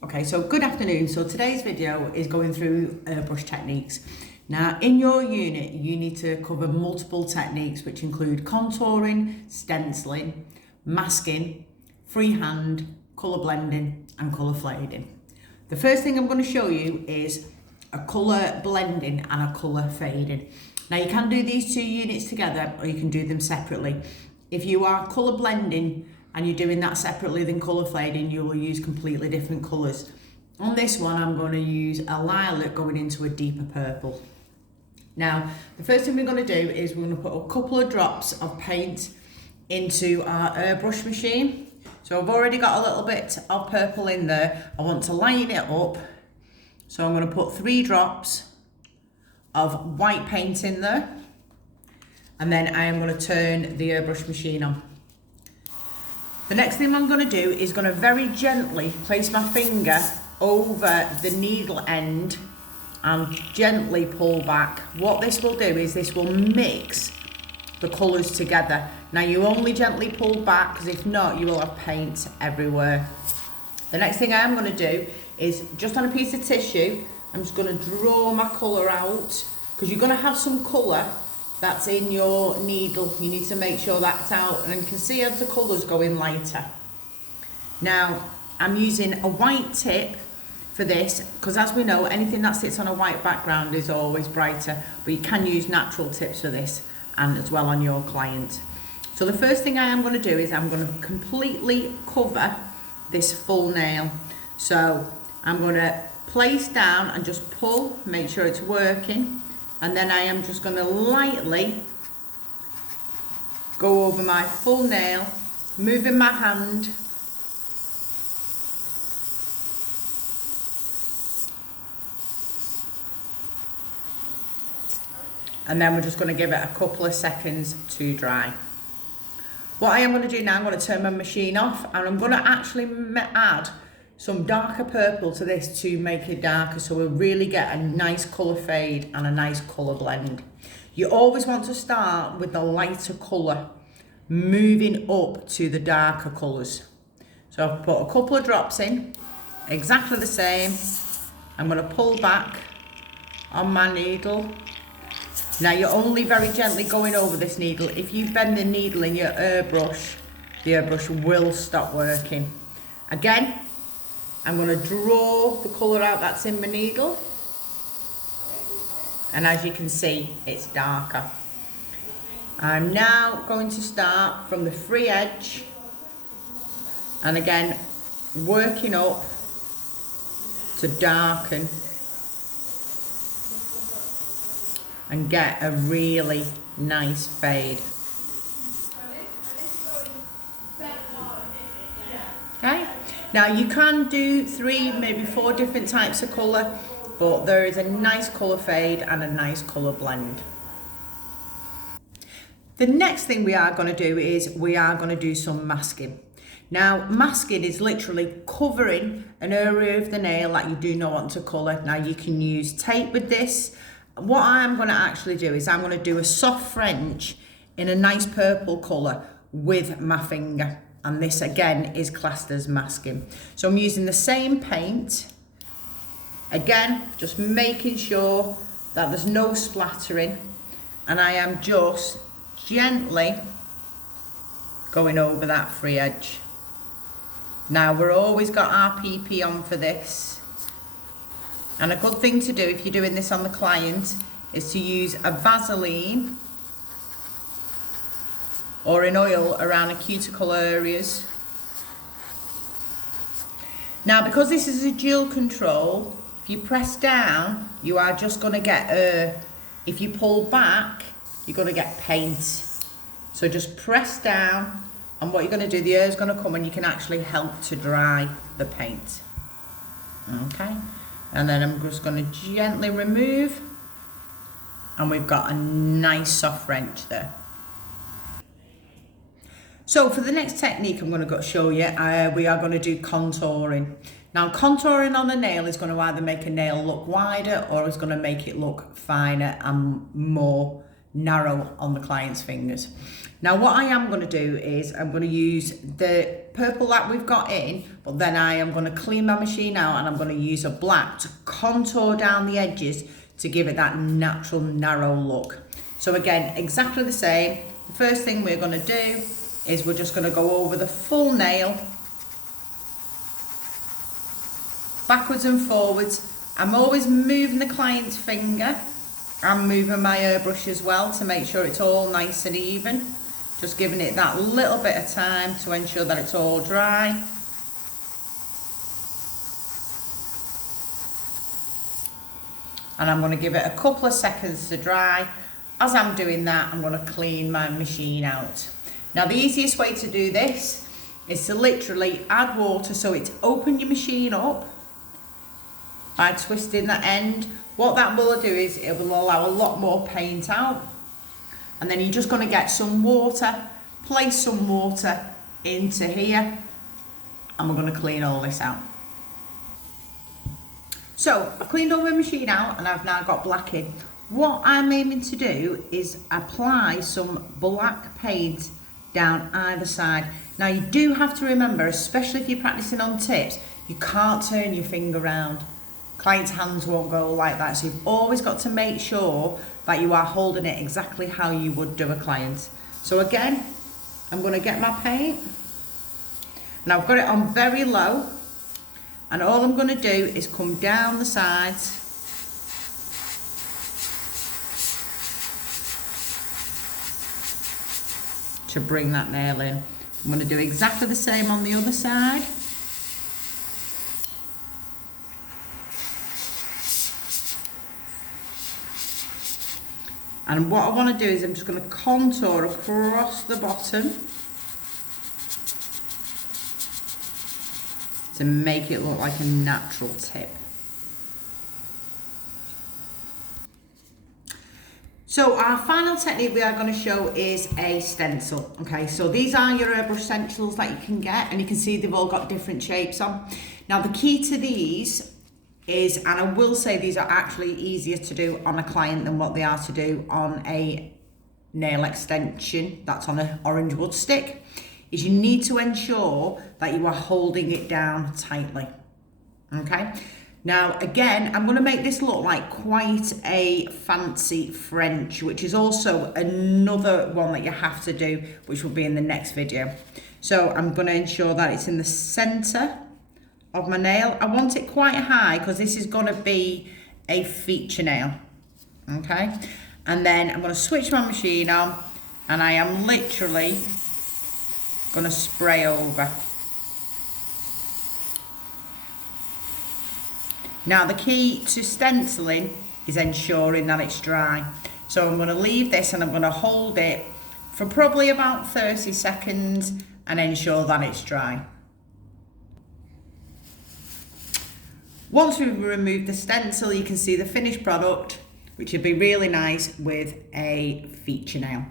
Okay, so good afternoon. So today's video is going through airbrush techniques. Now in your unit, you need to cover multiple techniques which include contouring, stenciling, masking, freehand, colour blending and colour fading. The first thing I'm going to show you is a colour blending and a colour fading. Now you can do these two units together or you can do them separately. If you are colour blending and you're doing that separately than colour fading, you will use completely different colours. On this one, I'm going to use a lilac going into a deeper purple. Now, the first thing we're going to do is we're going to put a couple of drops of paint into our airbrush machine. So I've already got a little bit of purple in there. I want to line it up. So I'm going to put 3 drops of white paint in there. And then I am going to turn the airbrush machine on. The next thing I'm going to do is going to very gently place my finger over the needle end and gently pull back. What this will do is this will mix the colours together. Now you only gently pull back because if not you will have paint everywhere. The next thing I am going to do is just on a piece of tissue, I'm just going to draw my colour out because you're going to have some colour that's in your needle. You need to make sure that's out, and you can see as the colours going lighter. Now I'm using a white tip for this because as we know, anything that sits on a white background is always brighter, but you can use natural tips for this and as well on your client. So the first thing I am going to do is I'm going to completely cover this full nail. So I'm going to place down and just pull, make sure it's working. And then I am just going to lightly go over my full nail, moving my hand. And then we're just going to give it a couple of seconds to dry. What I am going to do now, I'm going to turn my machine off and I'm going to actually add some darker purple to this to make it darker, so we'll really get a nice colour fade and a nice colour blend. You always want to start with the lighter colour, moving up to the darker colours. So I've put a couple of drops in, exactly the same. I'm going to pull back on my needle. Now you're only very gently going over this needle. If you bend the needle in your airbrush, the airbrush will stop working. Again, I'm going to draw the colour out that's in my needle, and as you can see it's darker. I'm now going to start from the free edge and again working up to darken and get a really nice fade. Okay. Now you can do 3, maybe 4 different types of colour, but there is a nice colour fade and a nice colour blend. The next thing we are going to do is we are going to do some masking. Now masking is literally covering an area of the nail that you do not want to colour. Now you can use tape with this. What I'm going to actually do is I'm going to do a soft French in a nice purple colour with my finger. And this again is classed as masking. So I'm using the same paint. Again, just making sure that there's no splattering. And I am just gently going over that free edge. Now we're always got our PP on for this. And a good thing to do if you're doing this on the client is to use a Vaseline or in oil around the cuticle areas. Now because this is a dual control, if you press down you are just going to get air. If you pull back you're going to get paint. So just press down and what you're going to do, the air is going to come and you can actually help to dry the paint. Okay, and then I'm just going to gently remove and we've got a nice soft wrench there. So for the next technique I'm going to show you, we are going to do contouring. Now contouring on a nail is going to either make a nail look wider or it's going to make it look finer and more narrow on the client's fingers. Now what I am going to do is I'm going to use the purple that we've got in, but then I am going to clean my machine out and I'm going to use a black to contour down the edges to give it that natural narrow look. So again, exactly the same. The first thing we're going to do is we're just going to go over the full nail, backwards and forwards. I'm always moving the client's finger. I'm moving my airbrush as well to make sure it's all nice and even. Just giving it that little bit of time to ensure that it's all dry. And I'm going to give it a couple of seconds to dry. As I'm doing that, I'm going to clean my machine out. Now the easiest way to do this is to literally add water, so it's open your machine up by twisting that end. What that will do is it will allow a lot more paint out. And then you're just going to get some water, place some water into here, and we're going to clean all this out. So I've cleaned all my machine out and I've now got black in. What I'm aiming to do is apply some black paint down either side. Now you do have to remember, especially if you're practicing on tips, you can't turn your finger around. Clients' hands won't go like that, so you've always got to make sure that you are holding it exactly how you would do a client. So again, I'm going to get my paint, and I've got it on very low, and all I'm going to do is come down the sides to bring that nail in. I'm going to do exactly the same on the other side. And what I want to do is I'm just going to contour across the bottom to make it look like a natural tip. So our final technique we are going to show is a stencil. Okay, so these are your airbrush stencils that you can get, and you can see they've all got different shapes on. Now the key to these is, and I will say these are actually easier to do on a client than what they are to do on a nail extension that's on an orange wood stick, is you need to ensure that you are holding it down tightly. Okay, now again, I'm going to make this look like quite a fancy French, which is also another one that you have to do, which will be in the next video. So I'm going to ensure that it's in the center of my nail. I want it quite high because this is going to be a feature nail. Okay, and then I'm going to switch my machine on, and I am literally going to spray over. Now the key to stenciling is ensuring that it's dry. So I'm going to leave this and I'm going to hold it for probably about 30 seconds and ensure that it's dry. Once we've removed the stencil, you can see the finished product, which would be really nice with a feature nail.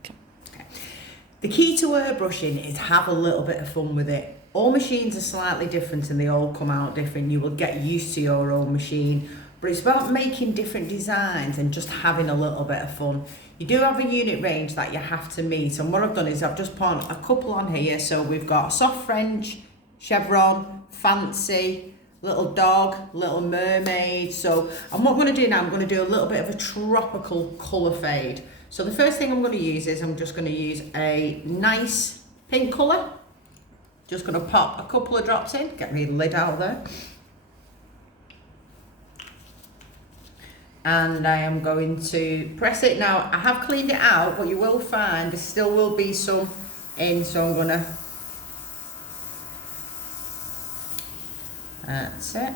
Okay. The key to airbrushing is have a little bit of fun with it. All machines are slightly different and they all come out different. You will get used to your own machine, but it's about making different designs and just having a little bit of fun. You do have a unit range that you have to meet, and what I've done is I've just put a couple on here. So we've got soft French, chevron, fancy, little dog, little mermaid. So, and what I'm going to do now, I'm going to do a little bit of a tropical colour fade. So the first thing I'm going to use is I'm just going to use a nice pink colour. Just going to pop a couple of drops in, get my lid out there. And I am going to press it. Now, I have cleaned it out, but you will find there still will be some in, so I'm going to... That's it.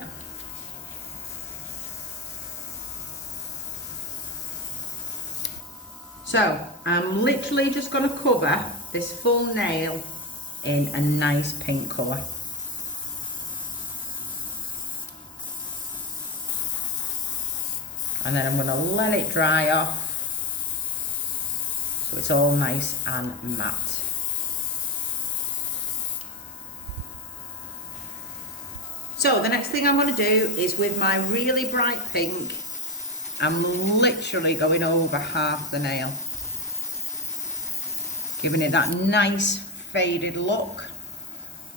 So, I'm literally just going to cover this full nail in a nice pink colour. And then I'm going to let it dry off so it's all nice and matte. So the next thing I'm going to do is with my really bright pink, I'm literally going over half the nail, giving it that nice faded look.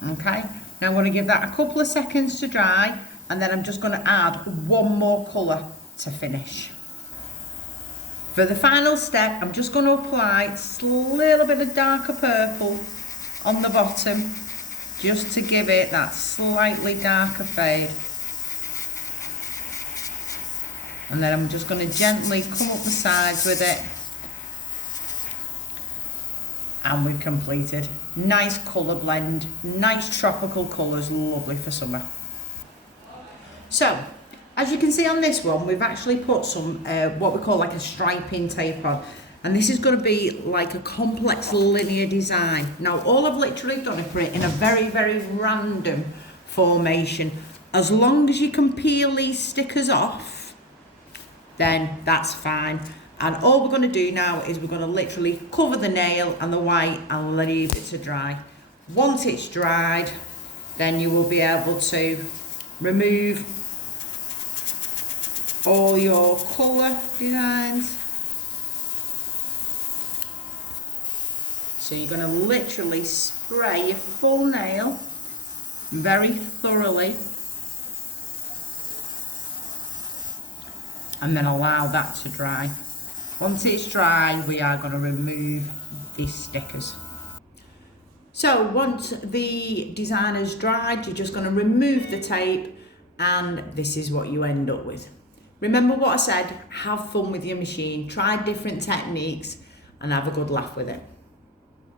Okay, now I'm going to give that a couple of seconds to dry, and then I'm just going to add one more colour to finish. For the final step, I'm just going to apply a little bit of darker purple on the bottom, just to give it that slightly darker fade. And then I'm just going to gently come up the sides with it. And we've completed. Nice colour blend, nice tropical colours, lovely for summer. So, as you can see on this one, we've actually put some, what we call like a striping tape on. And this is going to be like a complex linear design. Now, all I've literally done is put it in a very, very random formation. As long as you can peel these stickers off, then that's fine. And all we're going to do now is we're going to literally cover the nail and the white and leave it to dry. Once it's dried, then you will be able to remove all your colour designs. So you're going to literally spray your full nail very thoroughly and then allow that to dry. Once it's dry, we are going to remove these stickers. So once the design is dried, you're just going to remove the tape, and this is what you end up with. Remember what I said, have fun with your machine, try different techniques and have a good laugh with it.